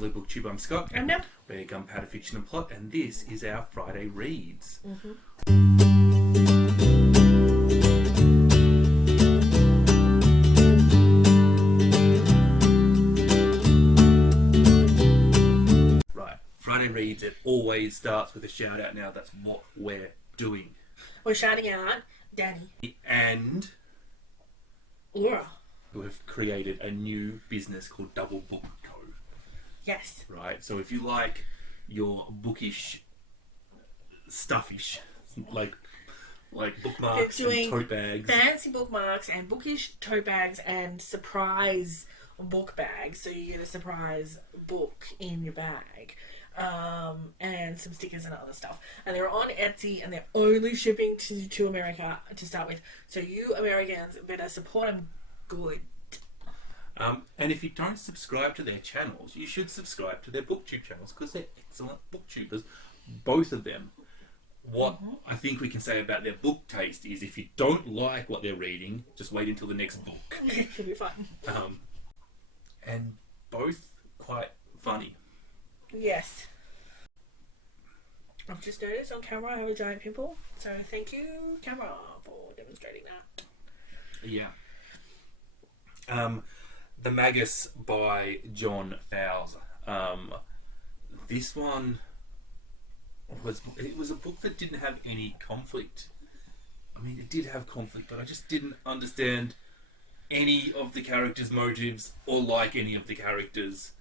Hello Booktube, I'm Scott. I'm Nelle. We're Gunpowder, Fiction and Plot, and this is our Friday Reads. Right, Friday Reads, it always starts with a shout out now. That's what we're doing. We're shouting out Danny And Laura. we've created a new business called Double Book Co. Yes. Right, so if you like your bookish stuffish, like bookmarks and tote bags, Fancy bookmarks and bookish tote bags and surprise book bags, so you get a surprise book in your bag, and some stickers and other stuff. And they're on Etsy, and they're only shipping to America to start with. So you Americans better support them good. and if you don't subscribe to their channels, you should subscribe to their booktube channels because they're excellent booktubers, both of them. What I think we can say about their book taste is if you don't like what they're reading, just wait until the next book. Should be fun. And both quite funny. Yes. I've just noticed on camera I have a giant pimple, so thank you, camera, for demonstrating that. Yeah. The Magus by John Fowles. This one was a book that didn't have any conflict. I mean, it did have conflict, but I just didn't understand any of the characters' motives or like any of the characters,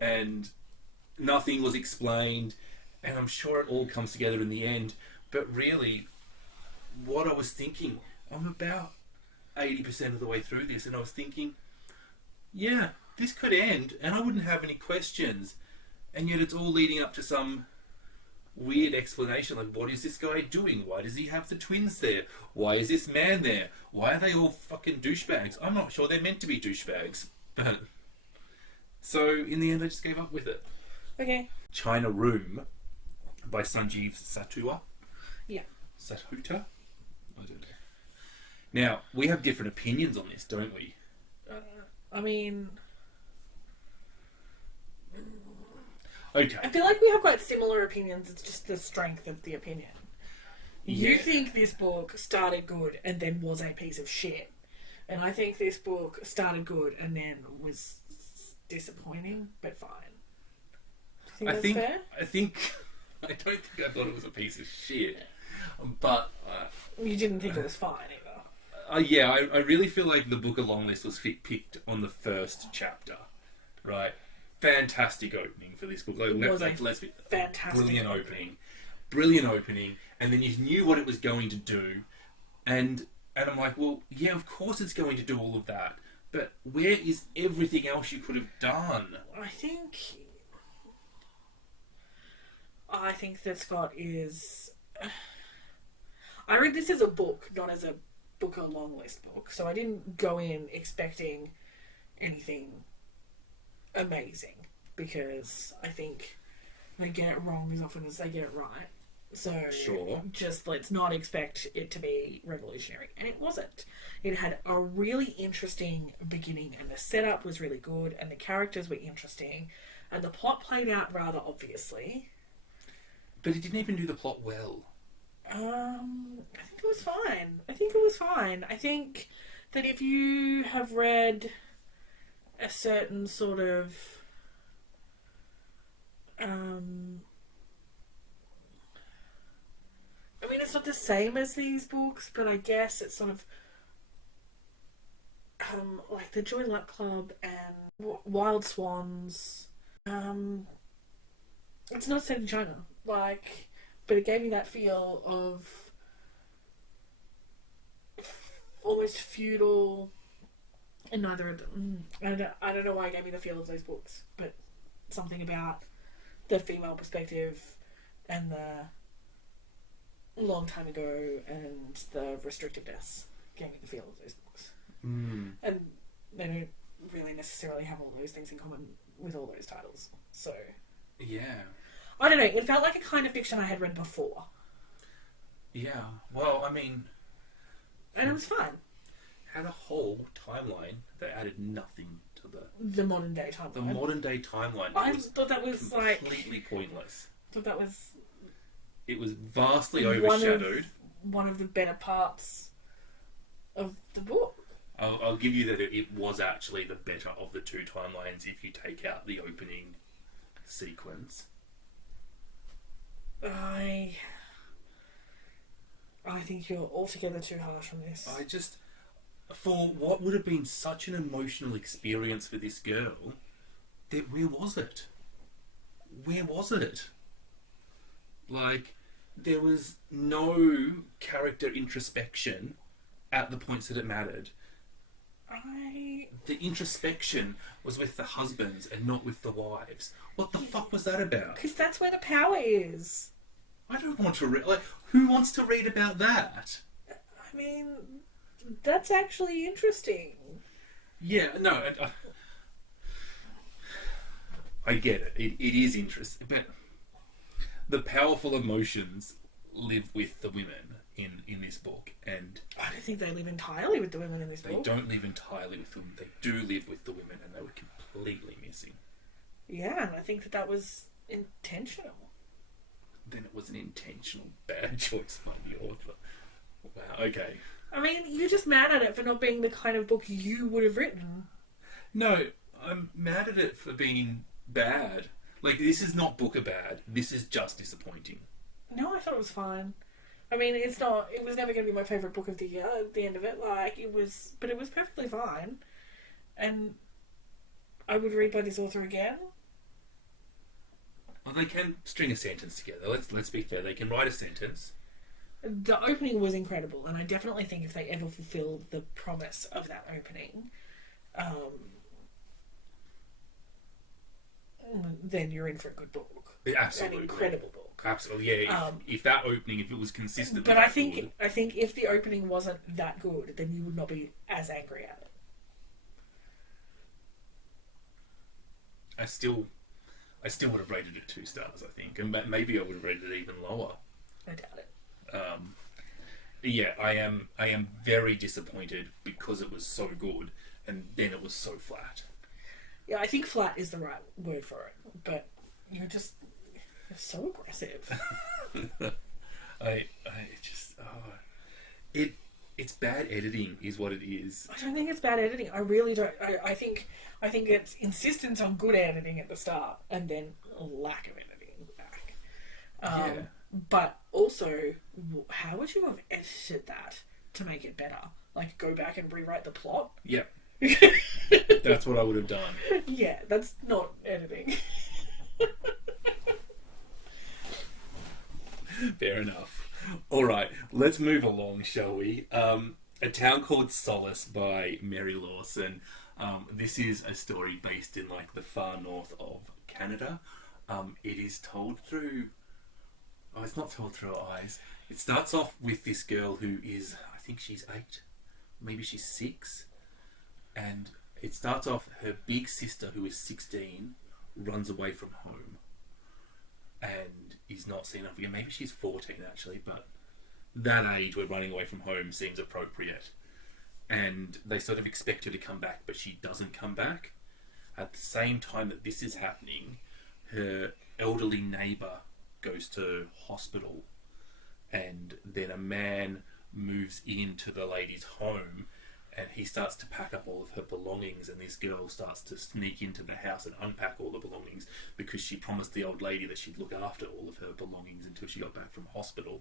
and nothing was explained, and I'm sure it all comes together in the end. But really, what I was thinking, I'm about 80% of the way through this, and I was thinking, yeah, this could end and I wouldn't have any questions, and yet it's all leading up to some weird explanation, like, what is this guy doing? Why does he have the twins there? Why is this man there? Why are they all fucking douchebags? I'm not sure they're meant to be douchebags. So in the end I just gave up with it. Okay. China Room by Sunjeev Sahota. Yeah. Sahota? I don't know. Now, we have different opinions on this, don't we? I mean, Okay. I feel like we have quite similar opinions. It's just the strength of the opinion. You Yeah. think this book started good and then was a piece of shit. And I think this book started good and then was disappointing, but fine. Do you think that's fair? I don't think I thought it was a piece of shit. But You didn't think it was fine either. yeah, I really feel like the book of long list was picked on the first chapter, right? Fantastic opening for this book. Let's be Fantastic. Brilliant opening, and then you knew what it was going to do, and I'm like, well, yeah, of course it's going to do all of that, but where is everything else you could have done? I think that Scott is... I read this as a book, not as a book or long list book, so I didn't go in expecting anything amazing, because I think they get it wrong as often as they get it right. So Sure. just let's not expect it to be revolutionary. And it wasn't. It had a really interesting beginning, and the setup was really good, and the characters were interesting, and the plot played out rather obviously. But it didn't even do the plot well. I think it was fine. I think that if you have read a certain sort of I mean, it's not the same as these books, but I guess it's sort of like the Joy Luck Club and Wild Swans. It's not set in China, but it gave me that feel of almost feudal, and neither of them. I don't know why it gave me the feel of those books, but something about the female perspective and the long time ago and the restrictiveness gave me the feel of those books. And they don't really necessarily have all those things in common with all those titles. So yeah, I don't know. It felt like a kind of fiction I had read before. Yeah. Well, I mean, and it was fun. Had a whole timeline that added nothing to the modern day timeline. The modern day timeline. I thought that was completely pointless. I thought that was. It was vastly overshadowed. One of the better parts of the book. I'll give you that it was actually the better of the two timelines if you take out the opening sequence. I think you're altogether too harsh on this. For what would have been such an emotional experience for this girl, where was it? Where was it? Like, there was no character introspection at the points that it mattered. The introspection was with the husbands and not with the wives. What the fuck was that about? Because that's where the power is. I don't want to read... Like, who wants to read about that? I mean, that's actually interesting. Yeah, no, I get it. It is interesting, but the powerful emotions live with the women in this book, and I don't think they live entirely with the women in this book. They don't live entirely with them. They do live with the women, and they were completely missing. Yeah, and I think that was intentional. Then it was an intentional bad choice by the author. Wow, okay. I mean, you're just mad at it for not being the kind of book you would have written. No, I'm mad at it for being bad. Like, this is not Booker bad. This is just disappointing. No, I thought it was fine. I mean, it's not. It was never going to be my favourite book of the year at the end of it. Like, it was. But it was perfectly fine. And I would read by this author again. Well, they can string a sentence together. Let's be fair. They can write a sentence. The opening was incredible, and I definitely think if they ever fulfilled the promise of that opening, then you're in for a good book. Absolutely. An incredible book. Absolutely, yeah. If that opening, if it was consistent, but I think if the opening wasn't that good, then you would not be as angry at it. I still would have rated it 2 stars. I think, and maybe I would have rated it even lower. I doubt it. Yeah, I am very disappointed because it was so good, and then it was so flat. Yeah, I think flat is the right word for it, but you're so aggressive. It's bad editing is what it is. I don't think it's bad editing. I really don't. I think it's insistence on good editing at the start and then a lack of editing back. Yeah. But also, how would you have edited that to make it better? Like, go back and rewrite the plot? Yeah. That's what I would have done. Yeah, that's not editing. Fair enough. Alright, let's move along, shall we? A Town Called Solace by Mary Lawson. This is a story based in, like, the far north of Canada. It is told through... Oh, it's not told through her eyes. It starts off with this girl who is, I think she's 8, maybe she's 6, and it starts off her big sister, who is 16, runs away from home and is not seen enough again. Maybe she's 14 actually, but that age where running away from home seems appropriate. And they sort of expect her to come back, but she doesn't come back. At the same time that this is happening, her elderly neighbour goes to hospital, and then a man moves into the lady's home, and he starts to pack up all of her belongings, and this girl starts to sneak into the house and unpack all the belongings because she promised the old lady that she'd look after all of her belongings until she got back from hospital.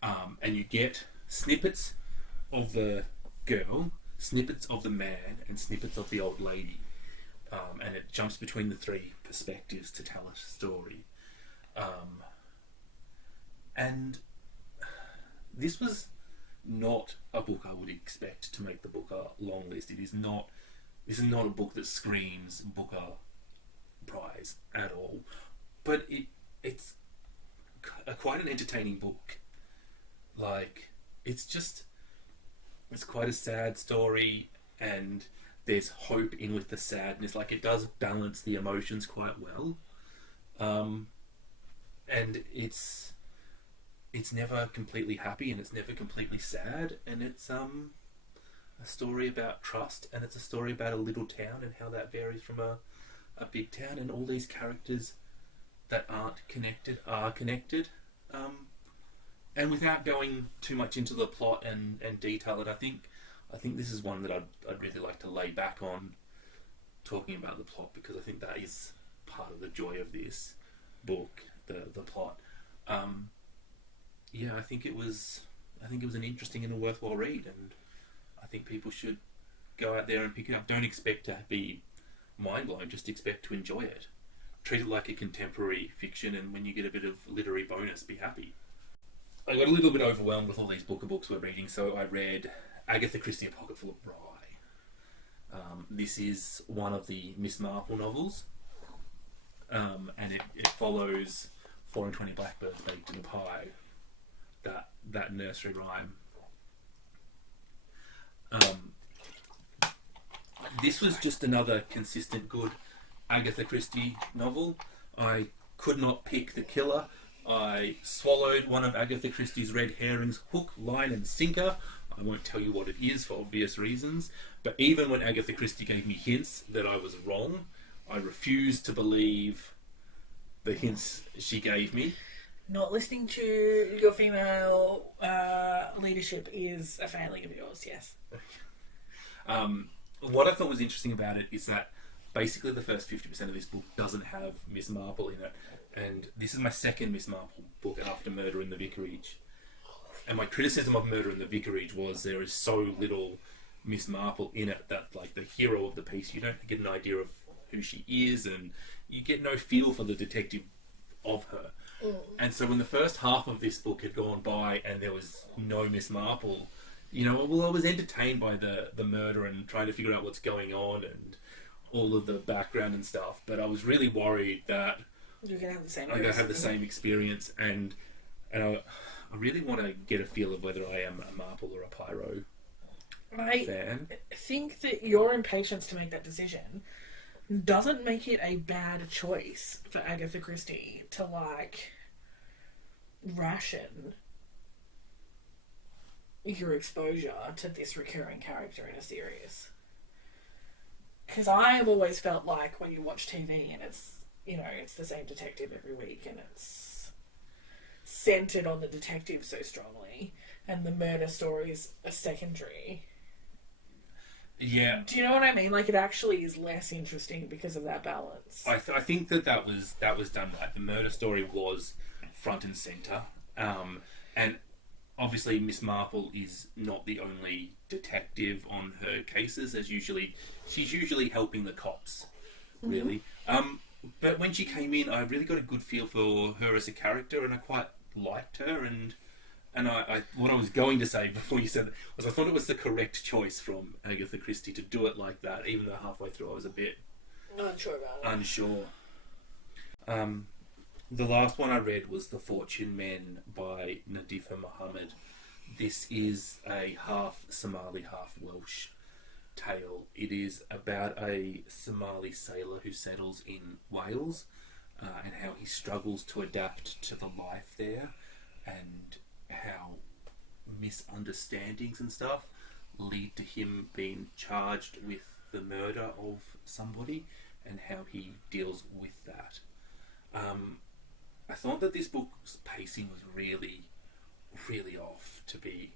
And you get snippets of the girl, snippets of the man, and snippets of the old lady, and it jumps between the 3 perspectives to tell a story. And this was not a book I would expect to make the Booker long list. This is not a book that screams Booker Prize at all. But it's quite an entertaining book. Like, it's quite a sad story, and there's hope in with the sadness. Like, it does balance the emotions quite well. And it's never completely happy, and it's never completely sad, and it's a story about trust, and it's a story about a little town and how that varies from a big town, and all these characters that aren't connected are connected. And without going too much into the plot and detail it, I think this is one that I'd really like to lay back on talking about the plot, because I think that is part of the joy of this book, the plot. I think it was an interesting and a worthwhile read, and I think people should go out there and pick it up. Don't expect to be mind blown, just expect to enjoy it. Treat it like a contemporary fiction, and when you get a bit of literary bonus, be happy. I got a little bit overwhelmed with all these books we're reading, so I read Agatha Christie, A Pocket Full of Rye. This is one of the Miss Marple novels, and it follows 4 and 20 Blackbirds Baked in Pie, that nursery rhyme. This was just another consistent good Agatha Christie novel. I could not pick the killer. I swallowed one of Agatha Christie's red herrings hook, line and sinker. I won't tell you what it is for obvious reasons, but even when Agatha Christie gave me hints that I was wrong, I refused to believe the hints she gave me. Not listening to your female leadership is a failing of yours, yes. What I thought was interesting about it is that basically the first 50% of this book doesn't have Miss Marple in it. And this is my second Miss Marple book after Murder in the Vicarage. And my criticism of Murder in the Vicarage was there is so little Miss Marple in it that, like, the hero of the piece, you don't get an idea of who she is, and you get no feel for the detective of her. And so when the first half of this book had gone by and there was no Miss Marple, I was entertained by the murder and trying to figure out what's going on and all of the background and stuff, but I was really worried that you're going to have the same. I'm going to have the same experience, and I really want to get a feel of whether I am a Marple or a Pyro fan. I think that your impatience to make that decision doesn't make it a bad choice for Agatha Christie to, like, ration your exposure to this recurring character in a series. Because I have always felt like when you watch TV and it's the same detective every week and it's centered on the detective so strongly and the murder stories are secondary. Yeah. Do you know what I mean? Like, it actually is less interesting because of that balance. I think that was done right. The murder story was front and centre. And obviously Miss Marple is not the only detective on her cases. She's usually helping the cops, really. But when she came in, I really got a good feel for her as a character, and I quite liked her. And I what I was going to say before you said that was I thought it was the correct choice from Agatha Christie to do it like that, even though halfway through I was a bit unsure. The last one I read was The Fortune Men by Nadifa Mohamed. This is a half Somali, half Welsh tale. It is about a Somali sailor who settles in Wales and how he struggles to adapt to the life there, and how misunderstandings and stuff lead to him being charged with the murder of somebody and how he deals with that. I thought that this book's pacing was really, really off, to be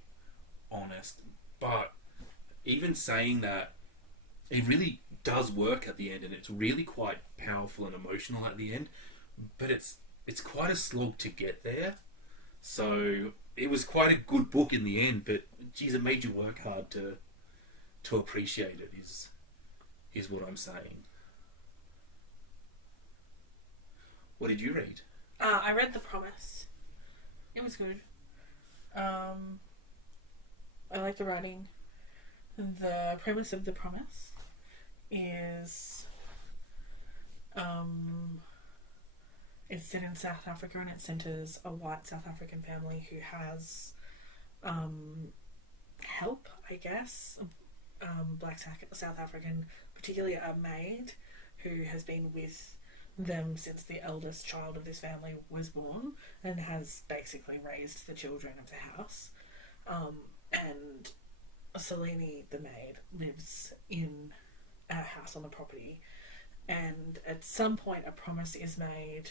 honest. But even saying that, it really does work at the end, and it's really quite powerful and emotional at the end. But it's quite a slog to get there. So it was quite a good book in the end. But geez, it made you work hard to appreciate it. Is what I'm saying. What did you read? I read The Promise. It was good. I like the writing. The premise of The Promise is it's set in South Africa, and it centres a white South African family who has help, I guess. Black South African, particularly a maid who has been with them since the eldest child of this family was born and has basically raised the children of the house. And Selene, the maid, lives in our house on the property, and at some point a promise is made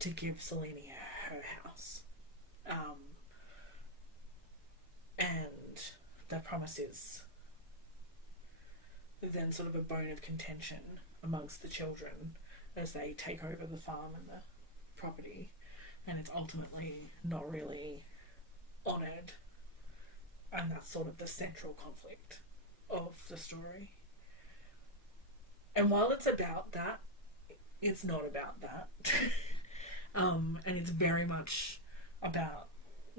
to give Selene her house. And that promise is then sort of a bone of contention amongst the children as they take over the farm and the property, and it's ultimately not really honoured, and that's sort of the central conflict of the story. And while it's about that, it's not about that. And it's very much about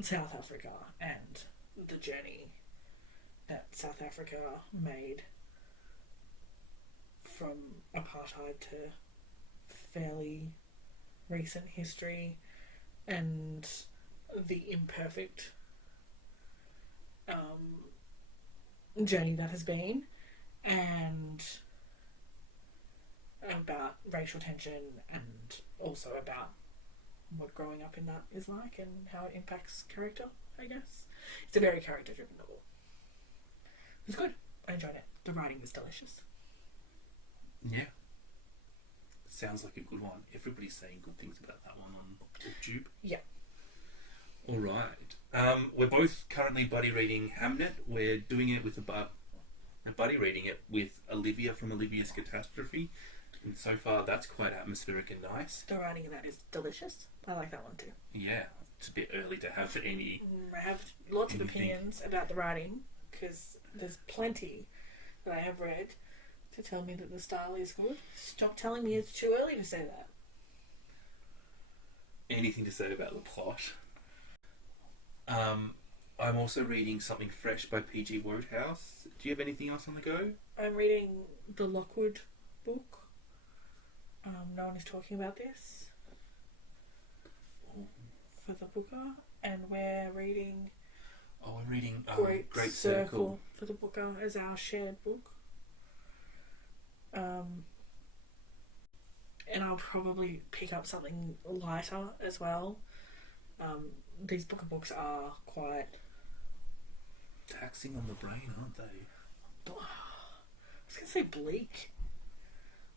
South Africa and the journey that South Africa made from apartheid to fairly recent history, and the imperfect journey that has been, and about racial tension, and also about what growing up in that is like and how it impacts character, I guess. It's a very character-driven novel. It was good. I enjoyed it. The writing was delicious. Yeah. Sounds like a good one. Everybody's saying good things about that one on booktube. Yeah. All right. We're both currently buddy reading Hammett. We're doing it with buddy reading it with Olivia from Olivia's Catastrophe. And so far, that's quite atmospheric and nice. The writing in that is delicious. I like that one too. Yeah. It's a bit early to have any... I have lots of opinions about the writing, because there's plenty that I have read to tell me that the style is good. Stop telling me it's too early to say that. Anything to say about the plot? I'm also reading something fresh by P.G. Wodehouse. Do you have anything else on the go? I'm reading the Lockwood book. No one is talking about this for the booker, and we're reading... Oh, we're reading Great Circle for the booker as our shared book. And I'll probably pick up something lighter as well. These booker books are quite taxing on the brain, aren't they? I was going to say bleak.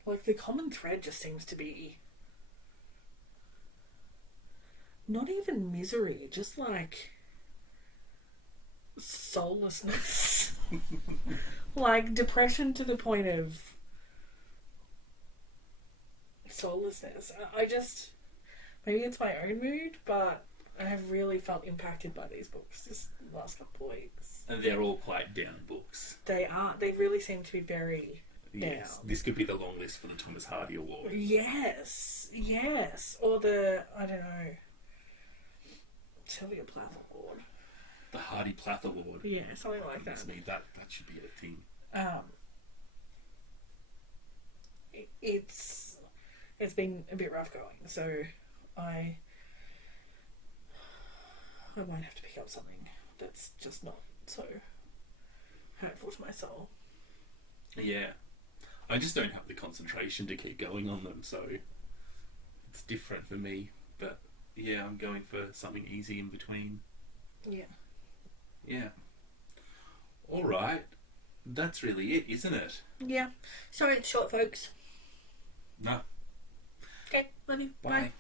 Like, the common thread just seems to be not even misery, just like soullessness. Like depression to the point of soullessness. I just, maybe it's my own mood, but I have really felt impacted by these books this last couple of weeks. And they're all quite down books. They are. They really seem to be very yes. down. This could be the long list for the Thomas Hardy Award. Yes. Yes. Or the, I don't know, Sylvia Plath Award. The Hardy Plath Award. Yeah, something like that. That should be a thing. It's been a bit rough going, so I might have to pick up something that's just not so hurtful to my soul. Yeah. I just don't have the concentration to keep going on them, so it's different for me. But yeah, I'm going for something easy in between. Yeah. Yeah. All right. That's really it, isn't it? Yeah. Sorry it's short, folks. No. Okay, love you. Bye. Bye.